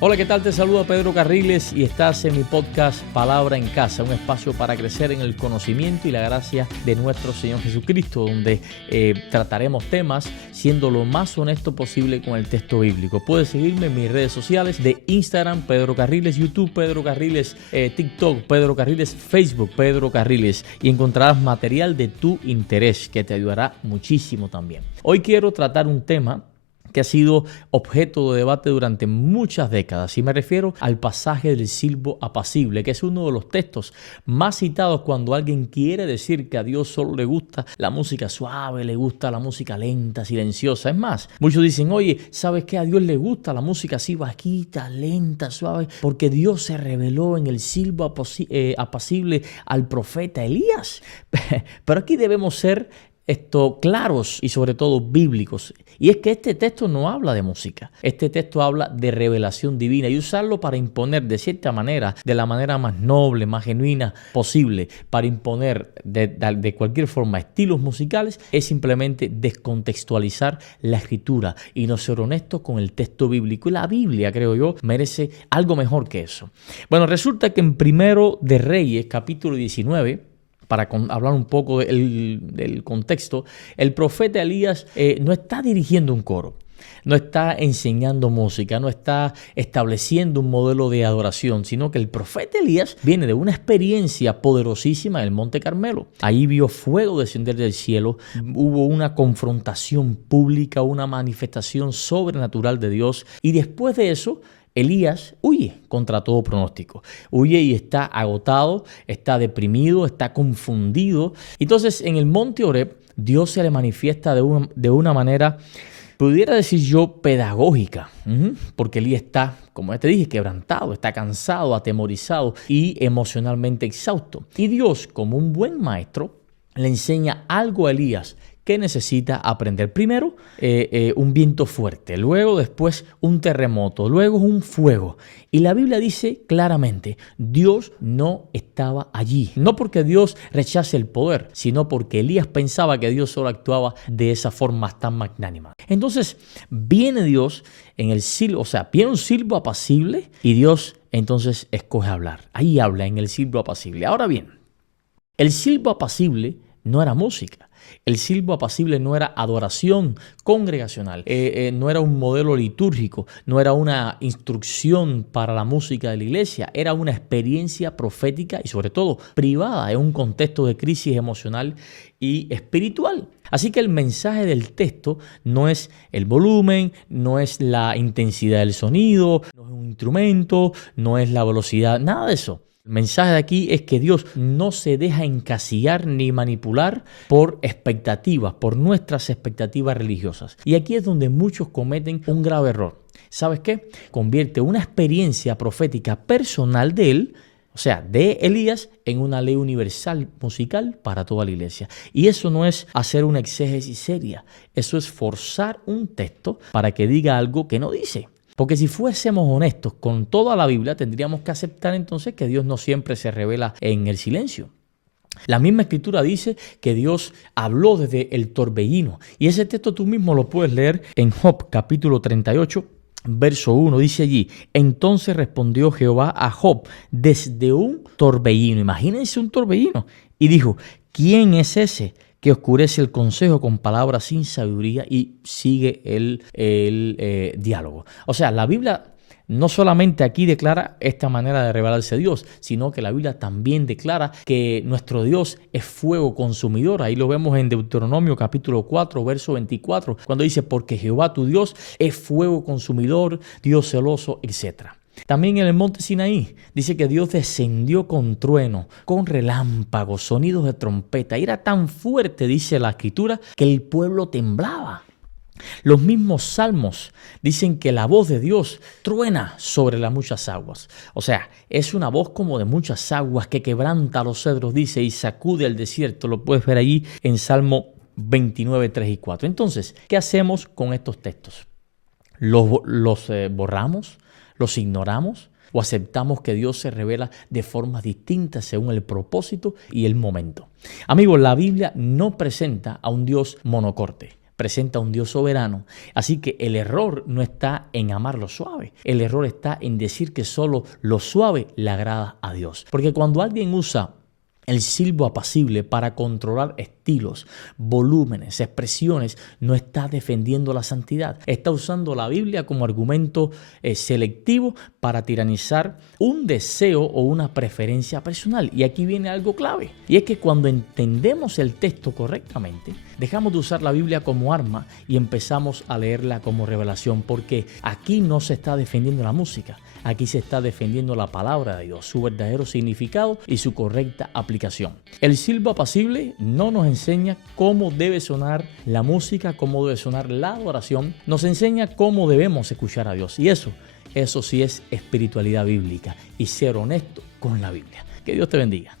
Hola, ¿qué tal? Te saluda Pedro Carriles y estás en mi podcast Palabra en Casa, un espacio para crecer en el conocimiento y la gracia de nuestro Señor Jesucristo, donde trataremos temas siendo lo más honesto posible con el texto bíblico. Puedes seguirme en mis redes sociales de Instagram, Pedro Carriles, YouTube, Pedro Carriles, TikTok, Pedro Carriles, Facebook, Pedro Carriles, y encontrarás material de tu interés que te ayudará muchísimo también. Hoy quiero tratar un tema que ha sido objeto de debate durante muchas décadas, y me refiero al pasaje del silbo apacible, que es uno de los textos más citados cuando alguien quiere decir que a Dios solo le gusta la música suave, le gusta la música lenta, silenciosa. Es más, muchos dicen, oye, ¿sabes qué? A Dios le gusta la música así bajita, lenta, suave, porque Dios se reveló en el silbo apacible al profeta Elías. Pero aquí debemos ser claros y sobre todo bíblicos. Y es que este texto no habla de música. Este texto habla de revelación divina, y usarlo para imponer de cierta manera, de la manera más noble, más genuina posible, para imponer de cualquier forma estilos musicales, es simplemente descontextualizar la escritura y no ser honesto con el texto bíblico. Y la Biblia, creo yo, merece algo mejor que eso. Bueno, resulta que en Primero de Reyes, capítulo 19, para hablar un poco del contexto, el profeta Elías no está dirigiendo un coro, no está enseñando música, no está estableciendo un modelo de adoración, sino que el profeta Elías viene de una experiencia poderosísima en el Monte Carmelo. Ahí vio fuego descender del cielo, hubo una confrontación pública, una manifestación sobrenatural de Dios, y después de eso, Elías huye contra todo pronóstico. Huye y está agotado, está deprimido, está confundido. Entonces, en el monte Horeb, Dios se le manifiesta de una manera, pudiera decir yo, pedagógica. Porque Elías está, como ya te dije, quebrantado, está cansado, atemorizado y emocionalmente exhausto. Y Dios, como un buen maestro, le enseña algo a Elías que necesita aprender. Primero, un viento fuerte, luego después un terremoto, luego un fuego. Y la Biblia dice claramente, Dios no estaba allí. No porque Dios rechace el poder, sino porque Elías pensaba que Dios solo actuaba de esa forma tan magnánima. Entonces, viene Dios en el silbo, viene un silbo apacible, y Dios entonces escoge hablar. Ahí habla en el silbo apacible. Ahora bien, el silbo apacible no era música. El silbo apacible no era adoración congregacional, no era un modelo litúrgico, no era una instrucción para la música de la iglesia, era una experiencia profética y sobre todo privada en un contexto de crisis emocional y espiritual. Así que el mensaje del texto no es el volumen, no es la intensidad del sonido, no es un instrumento, no es la velocidad, nada de eso. El mensaje de aquí es que Dios no se deja encasillar ni manipular por expectativas, por nuestras expectativas religiosas. Y aquí es donde muchos cometen un grave error. ¿Sabes qué? Convierte una experiencia profética personal de él, de Elías, en una ley universal musical para toda la iglesia. Y eso no es hacer una exégesis seria, eso es forzar un texto para que diga algo que no dice. Porque si fuésemos honestos con toda la Biblia, tendríamos que aceptar entonces que Dios no siempre se revela en el silencio. La misma escritura dice que Dios habló desde el torbellino. Y ese texto tú mismo lo puedes leer en Job capítulo 38, verso 1. Dice allí, entonces respondió Jehová a Job desde un torbellino. Imagínense un torbellino. Y dijo, ¿quién es ese que oscurece el consejo con palabras sin sabiduría? Y sigue el diálogo. La Biblia no solamente aquí declara esta manera de revelarse a Dios, sino que la Biblia también declara que nuestro Dios es fuego consumidor. Ahí lo vemos en Deuteronomio capítulo 4, verso 24, cuando dice, porque Jehová tu Dios es fuego consumidor, Dios celoso, etc. También en el monte Sinaí dice que Dios descendió con trueno, con relámpagos, sonidos de trompeta. Y era tan fuerte, dice la escritura, que el pueblo temblaba. Los mismos salmos dicen que la voz de Dios truena sobre las muchas aguas. Es una voz como de muchas aguas que quebranta los cedros, dice, y sacude el desierto. Lo puedes ver allí en Salmo 29, 3 y 4. Entonces, ¿qué hacemos con estos textos? ¿Los borramos? ¿Los ignoramos? ¿O aceptamos que Dios se revela de formas distintas según el propósito y el momento? Amigos, la Biblia no presenta a un Dios monocorte. presenta a un Dios soberano. Así que el error no está en amar lo suave. El error está en decir que solo lo suave le agrada a Dios. Porque cuando alguien usa el silbo apacible para controlar estilos, volúmenes, expresiones, no está defendiendo la santidad. Está usando la Biblia como argumento selectivo para tiranizar un deseo o una preferencia personal. Y aquí viene algo clave. Y es que cuando entendemos el texto correctamente, dejamos de usar la Biblia como arma y empezamos a leerla como revelación. Porque aquí no se está defendiendo la música. Aquí se está defendiendo la palabra de Dios, su verdadero significado y su correcta aplicación. El silbo apacible no nos enseña cómo debe sonar la música, cómo debe sonar la adoración. Nos enseña cómo debemos escuchar a Dios. Y eso sí es espiritualidad bíblica y ser honesto con la Biblia. Que Dios te bendiga.